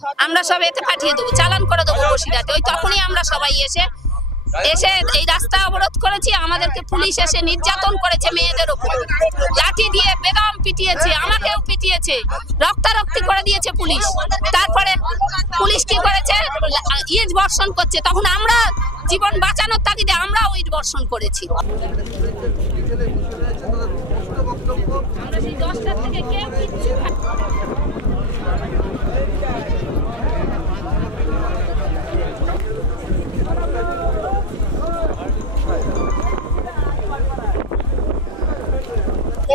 আমরা সব এতে পাঠিয়ে দেবো, চালান করে দেবো বসিরহাটে। ওই তখনই আমরা সবাই এসে এই রাস্তা অবরোধ করেছি। আমাদেরকে পুলিশ এসে নির্যাতন করেছে, মেয়েদের উপর লাঠি দিয়ে বেদম পিটিয়েছে, আমাকেও পিটিয়েছে, রক্তারক্তি করে দিয়েছে পুলিশ। তারপরে পুলিশ কি করেছে, ইট বর্ষণ করছে। তখন আমরা জীবন বাঁচানোর তাগিদে আমরাও ইট বর্ষণ করেছি। আমরা সেই 10টা থেকে কেউ কিচ্ছু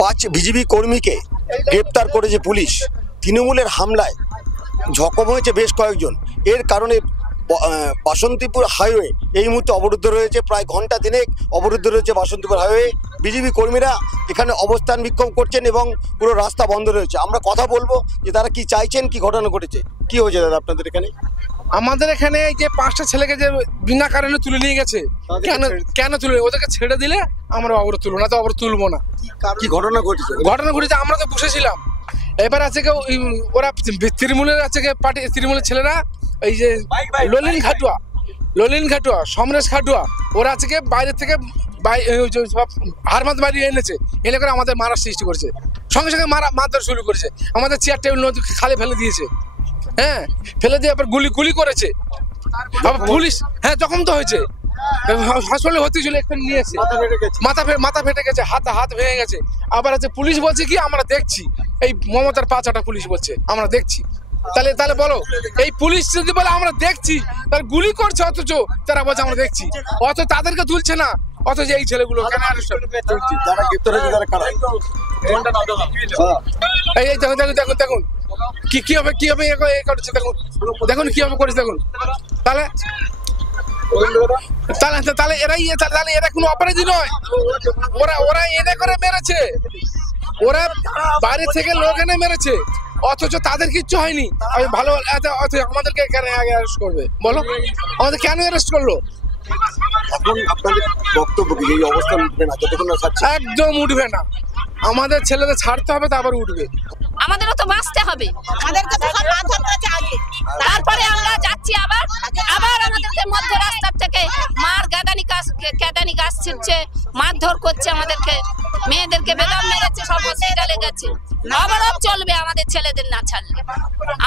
পাঁচ বিজেপি কর্মীকে গ্রেপ্তার করেছে পুলিশ। তৃণমূলের হামলায় জখম হয়েছে বেশ কয়েকজন। এর কারণে বাসন্তীপুর হাইওয়ে এই মুহূর্তে অবরুদ্ধ রয়েছে, প্রায় ঘন্টা দিনেক অবরুদ্ধ রয়েছে বাসন্তীপুর হাইওয়ে। বিজেপি কর্মীরা এখানে অবস্থান বিক্ষোভ করছেন এবং পুরো রাস্তা বন্ধ রয়েছে। আমরা কথা বলবো যে তারা কি চাইছেন, কি ঘটনা ঘটেছে, কি হয়েছে দাদা আপনাদের এখানে? আমাদের এখানে এই যে 5টা ছেলেকে যে বিনা কারণে তুলে নিয়ে গেছে, কেন তুলে, ওদেরকে ছেড়ে দিলে আমরা অবরোধ তুলবো না, তো অবরোধ তুলবো না। কি ঘটনা ঘটেছে? আমরা তো বসেছিলাম। এবার আছে কেউ ওরা তৃণমূলের আছে পার্টি, তৃণমূলের ছেলেরা এই যে ললিন খাটুয়া, সমরেশ খাটুয়া, ওরা আছে বাইরে থেকে হারমাত বাড়ি এনে করে আমাদের মারার সৃষ্টি করেছে। সঙ্গে সঙ্গে মারধর শুরু করেছে, আমাদের চেয়ার টেবিল নদী খালে ফেলে দিয়েছে। হ্যাঁ, ফেলে দিয়ে আবার গুলি করেছে। আবার পুলিশ, হ্যাঁ জখম তো হয়েছে, হাসপাতালে ভর্তি ছিল, এখানে নিয়ে এসে মাথা ফেটে গেছে, হাত ভেঙে গেছে। আবার আছে পুলিশ বলছে কি আমরা দেখছি, এই মমতার পাঁচাটা পুলিশ বলছে আমরা দেখছি। তাহলে বলো, এই পুলিশ যদি বলে আমরা দেখছি, তাহলে গুলি করছে, অথচ তারা বলছে আমরা দেখছি, অত তাদেরকে তুলছে না, অথচ এই ছেলেগুলো কেন এই দেখুন কিভাবে করছে, দেখুন কিভাবে করেছে, দেখুন। তাহলে এরা কোনো অপরাধী নয়, ওরা এনে করে মেরেছে, ওরা বাইরে থেকে লোক এনে মেরেছে, অথচ তাদের কিচ্ছু হয়নি। আমি ভালো, আমাদেরকে কেন আগে অ্যারেস্ট করবে বলো, আমাদের কেন অ্যারেস্ট করলো? এখন আপনাদের বক্তব্য কি এই অবস্থা উঠবে না? একদম উঠবে না, আমাদের ছেলেদের ছাড়তে হবে, তারপর উঠবে। আমাদেরও তো বাঁচতে হবে, তারপরে আমরা যাচ্ছি। আবার আমাদেরকে মধ্য রাস্তার থেকে কেদানি গাছ ছিটছে, মারধর করছে আমাদেরকে, মেয়েদেরকে বেদম মেরেছে, সব হসপিটালে গেছে। অবরোধ চলবে আমাদের ছেলেদের না ছাড়লে।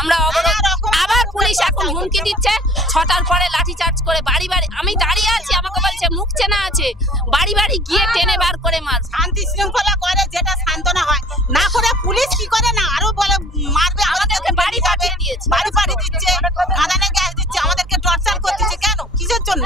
আমরা অবরোধ, আবার পুলিশ এখন হুমকি দিচ্ছে 6টার পরে লাঠি চার্জ করে বাড়ি আমি দাঁড়িয়ে আছি, আমাকে বলছে মুখ চেনা আছে, বাড়ি গিয়ে টেনে বার করে মার। শান্তি শৃঙ্খলা করে যেটা সান্ত্বনা হয় না করে পুলিশ কি করে না, আরো বলে মারবে, আমাদেরকে বাড়ি পাঠিয়ে দিয়েছে, বাড়ি দিচ্ছে, কাঁদানে গ্যাস দিচ্ছে, আমাদেরকে টর্চার করতেছে। কেন, কিসের জন্য?